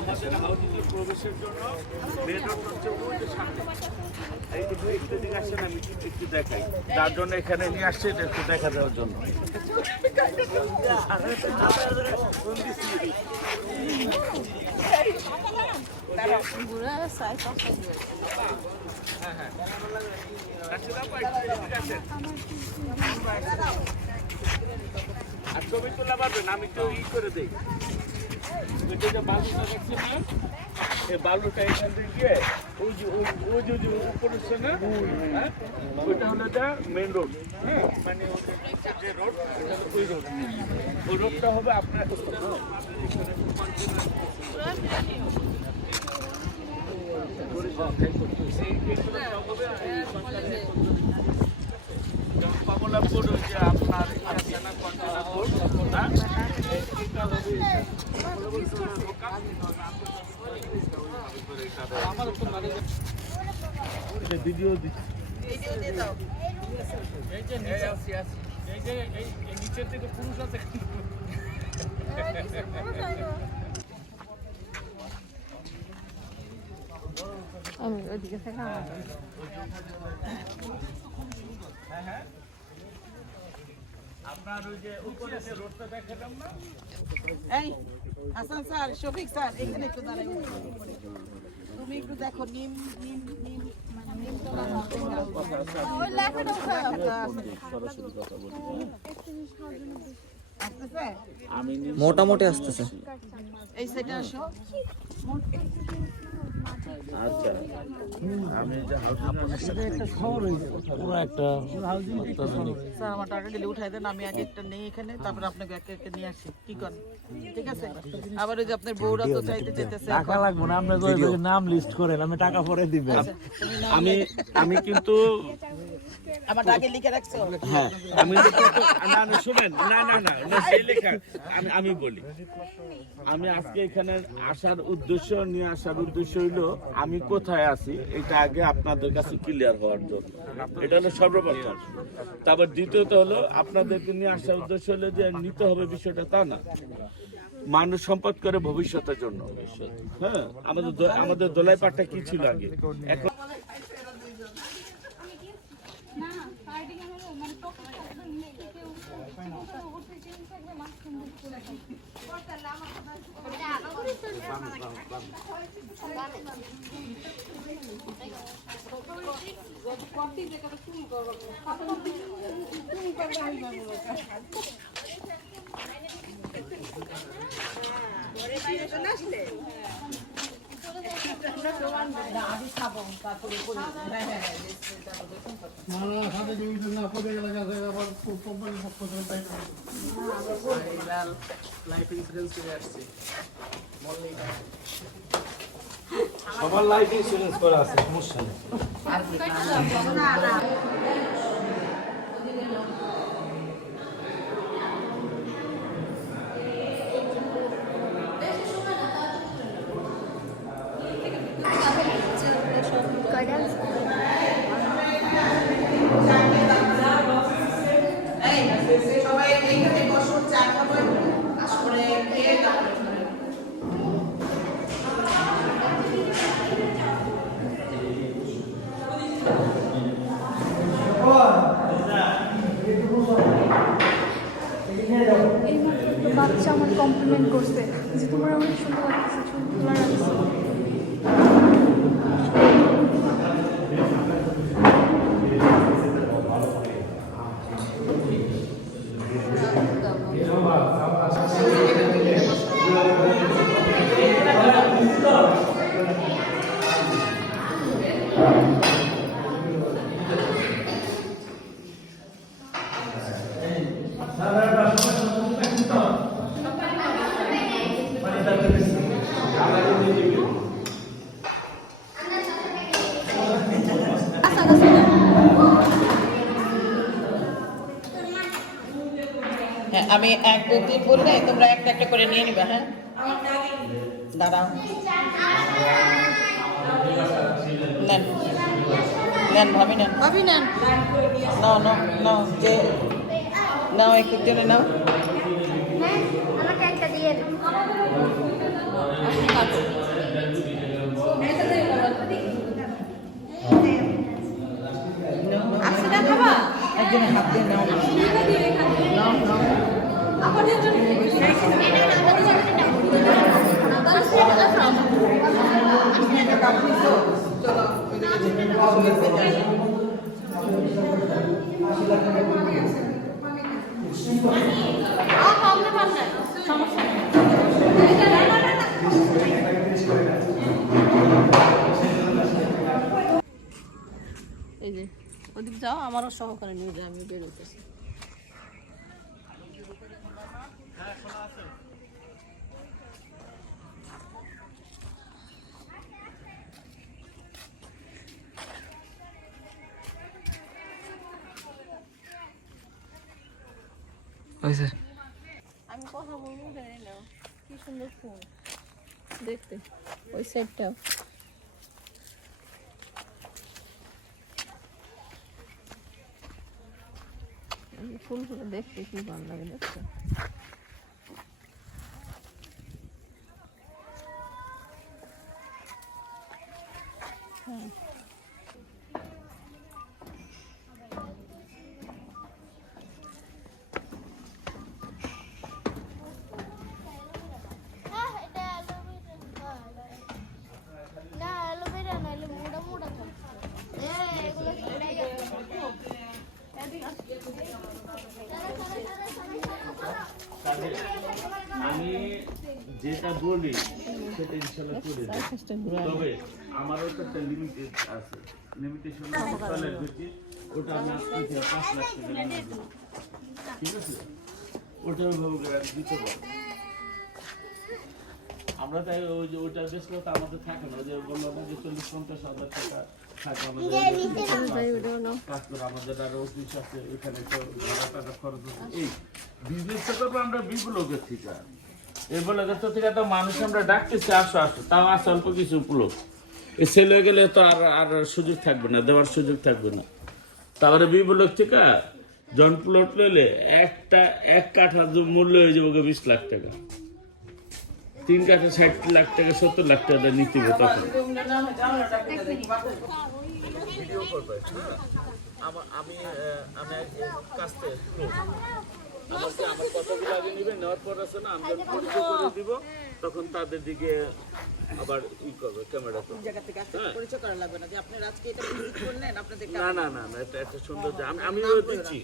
আমাদের হাউজিংয়ে প্রবেশের জন্য মেন রোড হচ্ছে ওই যে সামনে। এই যে একটু দিকে আসছেন, আমি একটু দেখাই, তার জন্য এখানে নিয়ে আসছে এটা একটু দেখা দেওয়ার জন্য। আর ছবি তোলা পারবেন, আমি তো ই করে দিই। বালুটা দেখছেন না, এই বালুটা এখান থেকে ওই যে উপরে না, হ্যাঁ, ওইটা হলো এটা মেন রোড। হ্যাঁ, মানে যে রোড ওই রোড, ওই রোডটা হবে আপনার কমলাপুর, ওই যে আপনার ভিডিও নিচের থেকে পুরুষ আছে। আমি ওইদিকে থেকে আপনার ওই যে উপরে যে রোডটা দেখালাম না, এই হাসান স্যার, শফিক স্যার, এখানে একটু দাঁড়াই। তুমি একটু দেখো নিম নিম নিম নিমতলা ওই লেখাটা আসতেছে, মোটামুটি আসতেছে। এই সাইডে আসো। আচ্ছা আমি যে স্যার আমার টাকা গেলে উঠাই দেন, আমি আগে একটা নেই এখানে, তারপরে আপনাকে একে একে নিয়ে আসি, কি করেন? ঠিক আছে। আবার ওই যে আপনার বউরা তো চাইতেছে টাকা লাগবে না, আপনি নাম লিস্ট করেন, আমি টাকা পরে দিবেন। আমি কিন্তু আমার আগে লিখে রাখছো। হ্যাঁ, আমি না শুনেন, না না না না সেই লেখা আমি বলি। আমি আজকে এখানে আসার উদ্দেশ্য নিয়ে আসার উদ্দেশ্য হইলো আমি কোথায় আছি এটা আগে আপনাদের কাছে ক্লিয়ার হওয়ার জন্য, এটা হলো সর্বপ্রথম। তারপর দ্বিতীয়ত হলো আপনাদেরকে নিয়ে আসার উদ্দেশ্য হলো যে নিতে হবে বিষয়টা তা না, মানুষ সম্পদ করে ভবিষ্যতের জন্য। হ্যাঁ, আমাদের দোলাই পাটটা কি ছিল আগে, এখন সবার লাইফ ইন্স্যুরেন্স করা আছে, সমস্যা নেই। সবাই এইখানে বসুন, চা খাবেন, আসলে খেয়ে তারপরে বাচ্চা আমার কমপ্লিমেন্ট করছে যে তোমার অনেক সুন্দর লাগছে, ছবি তোলা রাখছে। হ্যাঁ, আমি 1 2 3 বললে তোমরা একটা একটা করে নিয়ে নিবে। হ্যাঁ, দাঁড়াও, নেন নেন ভাবি নেন, ভাবি নেন, নাও নাও নাও, যে নাও একটু জন্য নাও। আমাকে একটা দিয়ে এই যে ওদিক যাও, আমারও সহকারে নিয়ে যায়, আমি বেরোতেছি। হয়েছে আমি কথা বলবো, জানি না কি সুন্দর ফুল দেখতে, ওই সাইডটাও। ফুলগুলো দেখতে কি ভালো লাগে, দেখতে। হ্যাঁ, আমি যেটা বলি সেটা ইনশাল্লাহ করে দিই। তবে আমারও তো একটা লিমিটেড আছে, লিমিটেশন চলের বেশি, ওটা আমি আজকে থেকে 5 লাখ টাকা নিয়ে দেব। ঠিক আছে, ওটা ওইভাবে করে আমি দিতে পারবো। আমরা তাই ওই যে ওইটা বেচলে তো আমাদের থাকে না, যে বললো না যে 40-50 হাজার টাকা থাকে আমাদের, কাজ করে আমাদের আরো অফিস আছে, এখানে তো ভাড়া টাকা খরচ হচ্ছে। এই বিজনেসটা করবো আমরা বিপ্লবের থেকে, এই ব্লগের তো থেকে তো মানুষ আমরা ডাকতেছি, আসো আসো, তাও আসে অল্প কিছু উপলক। এই সেল হয়ে গেলে তো আর সুযোগ থাকবে না, দেওয়ার সুযোগ থাকবে না। তারপরে বিপ্লব থেকে জন প্লট লইলে এক কাঠার মূল্য হয়ে যাবে 20 লাখ টাকা, 3 কাঠা 60 লাখ টাকা 70 লাখ টাকা নিতে হবে। তখন ভিডিও করবে, আমি কাছ থেকে আমার কথাগুলো আগে নিবে, নেওয়ার পর আছে না, আমি যখন পরিচয় করে দিব তখন তাদের দিকে আবার ই করবে ক্যামেরা তো। জায়গা থেকে আজকে পরিচয় করা লাগবে না যে আপনি আজকে এটা ভিজিট করলেন, আপনাদের না না না না, এটা একটা সুন্দর, আমি দিচ্ছি।